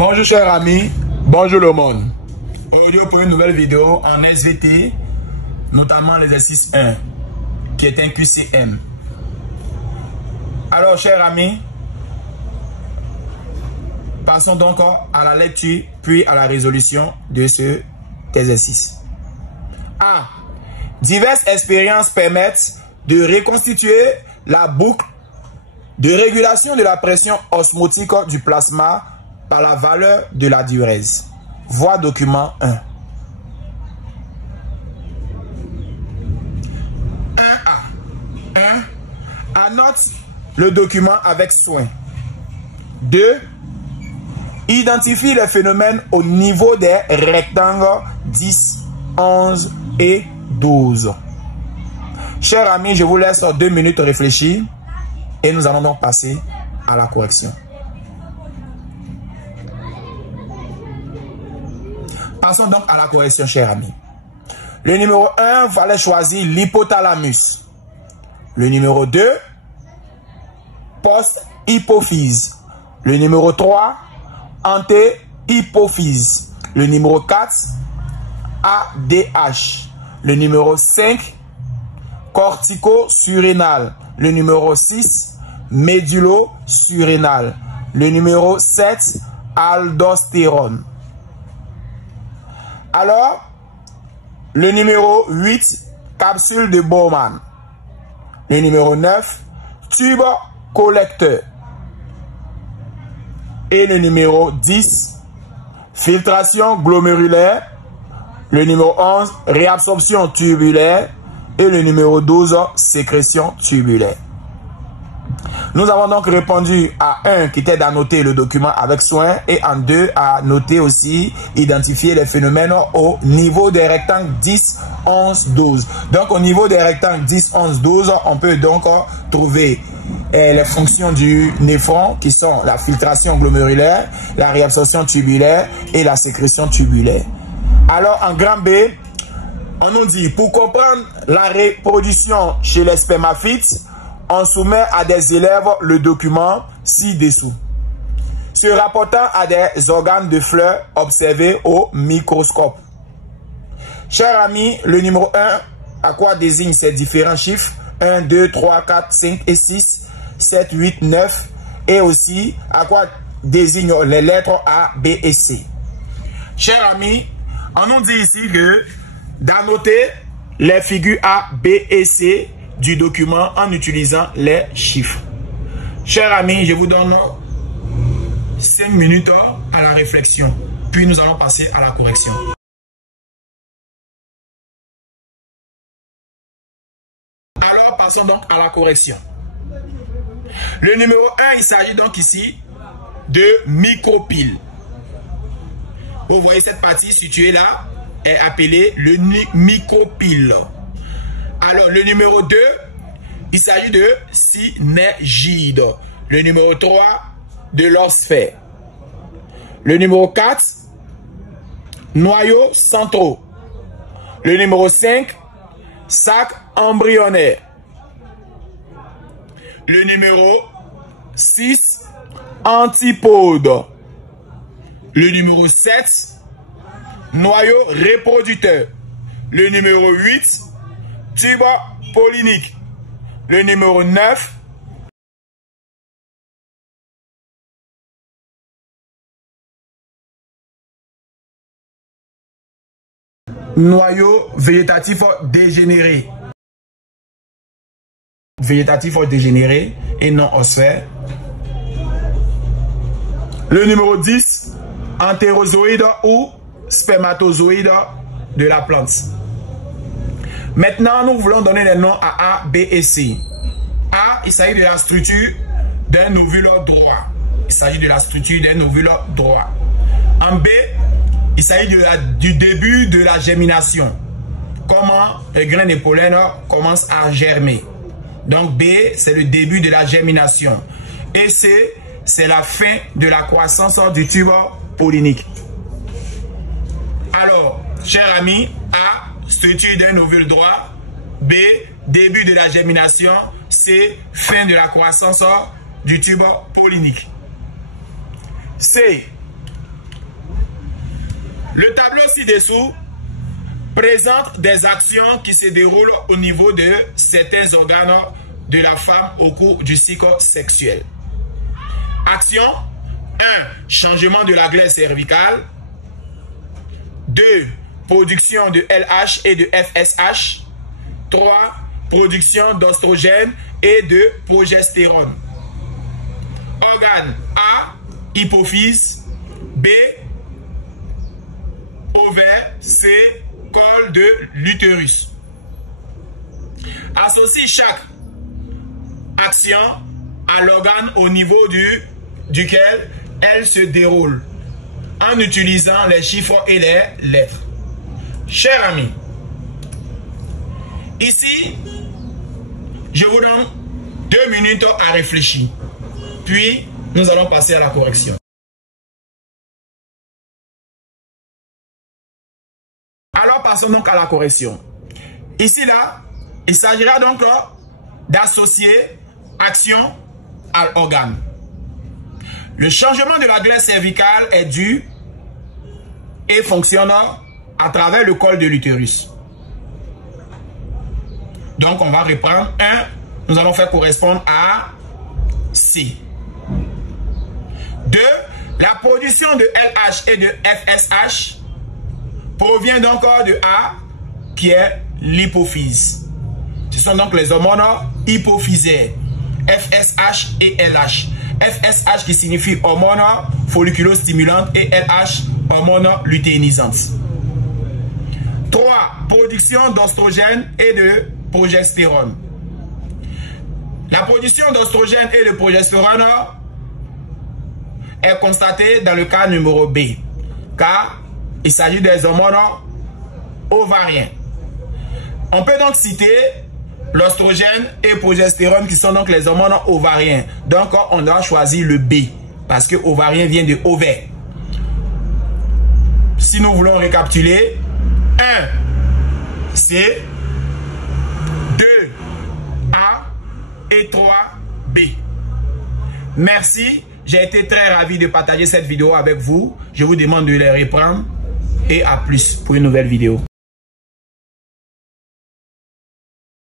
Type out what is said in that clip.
Bonjour chers amis, bonjour le monde. Aujourd'hui pour une nouvelle vidéo en SVT, notamment l'exercice 1 qui est un QCM. Alors chers amis, passons donc à la lecture puis à la résolution de cet exercice. A. Diverses expériences permettent de reconstituer la boucle de régulation de la pression osmotique du plasma par la valeur de la diurèse. Vois document 1. 1A. Annote le document avec soin. 2. Identifie les phénomènes au niveau des rectangles 10, 11 et 12. Chers amis, je vous laisse 2 minutes réfléchir et nous allons donc passer à la correction. Passons donc à la correction, chers amis. Le numéro 1, il fallait choisir l'hypothalamus. Le numéro 2, post-hypophyse. Le numéro 3, anté-hypophyse. Le numéro 4, ADH. Le numéro 5, cortico-surrénal. Le numéro 6, médullo-surrénal. Le numéro 7, aldostérone. Alors, le numéro 8, capsule de Bowman. Le numéro 9, tube collecteur. Et le numéro 10, filtration glomérulaire. Le numéro 11, réabsorption tubulaire. Et le numéro 12, sécrétion tubulaire. Nous avons donc répondu à 1 qui était d'annoter le document avec soin et en 2 à noter aussi, identifier les phénomènes au niveau des rectangles 10, 11, 12. Donc au niveau des rectangles 10, 11, 12, on peut donc trouver les fonctions du néphron qui sont la filtration glomérulaire, la réabsorption tubulaire et la sécrétion tubulaire. Alors en grand B, on nous dit pour comprendre la reproduction chez les spermaphytes, on soumet à des élèves le document ci-dessous, se rapportant à des organes de fleurs observés au microscope. Chers amis, le numéro 1, à quoi désigne ces différents chiffres? 1, 2, 3, 4, 5 et 6, 7, 8, 9. Et aussi, à quoi désignent les lettres A, B et C. Chers amis, on nous dit ici que d'annoter les figures A, B et C du document en utilisant les chiffres. Chers amis, je vous donne 5 minutes à la réflexion. Puis nous allons passer à la correction. Alors, passons donc à la correction. Le numéro 1, il s'agit donc ici de micropyle. Vous voyez cette partie située là est appelée le micropyle. Alors, le numéro 2, il s'agit de synergide. Le numéro 3, de l'osphère. Le numéro 4, noyaux centraux. Le numéro 5, sac embryonnaire. Le numéro 6, antipode. Le numéro 7, noyau reproducteur. Le numéro 8, tube pollinique. Le numéro 9, noyau végétatif dégénéré. Végétatif dégénéré et non osphère. Le numéro 10, entérozoïde ou spermatozoïde de la plante. Maintenant, nous voulons donner les noms à A, B et C. A, il s'agit de la structure d'un ovule droit. Il s'agit de la structure d'un ovule droit. En B, il s'agit du début de la germination. Comment les grains de pollen commencent à germer. Donc B, c'est le début de la germination. Et C, c'est la fin de la croissance du tube pollinique. Alors, chers amis, A, structure d'un ovule droit. B, début de la germination. C, fin de la croissance du tube pollinique. C, Le tableau ci-dessous présente des actions qui se déroulent au niveau de certains organes de la femme au cours du cycle sexuel. Action 1. Changement de la glaire cervicale. 2. Production de LH et de FSH. 3. Production d'oestrogène et de progestérone. Organe A. Hypophyse. B. Ovaire. C. Col de l'utérus. Associe chaque action à l'organe au niveau duquel elle se déroule en utilisant les chiffres et les lettres. Chers amis, ici, je vous donne 2 minutes à réfléchir. Puis, nous allons passer à la correction. Alors, passons donc à la correction. Ici, là, il s'agira donc d'associer action à l'organe. Le changement de la glaire cervicale est dû et fonctionne à travers le col de l'utérus. Donc, on va reprendre 1. Nous allons faire correspondre à C. 2. La production de LH et de FSH provient donc de A, qui est l'hypophyse. Ce sont donc les hormones hypophysaires, FSH et LH. FSH qui signifie hormone folliculostimulante et LH, hormone lutéinisante. 3. Production d'oestrogène et de progestérone. La production d'oestrogène et de progestérone est constatée dans le cas numéro B, car il s'agit des hormones ovariens. On peut donc citer l'oestrogène et progestérone qui sont donc les hormones ovariens. Donc on doit choisir le B parce que ovarien vient de ovaire. Si nous voulons récapituler, 1 C, 2 A et 3 B. Merci, j'ai été très ravi de partager cette vidéo avec vous. Je vous demande de les reprendre et à plus pour une nouvelle vidéo.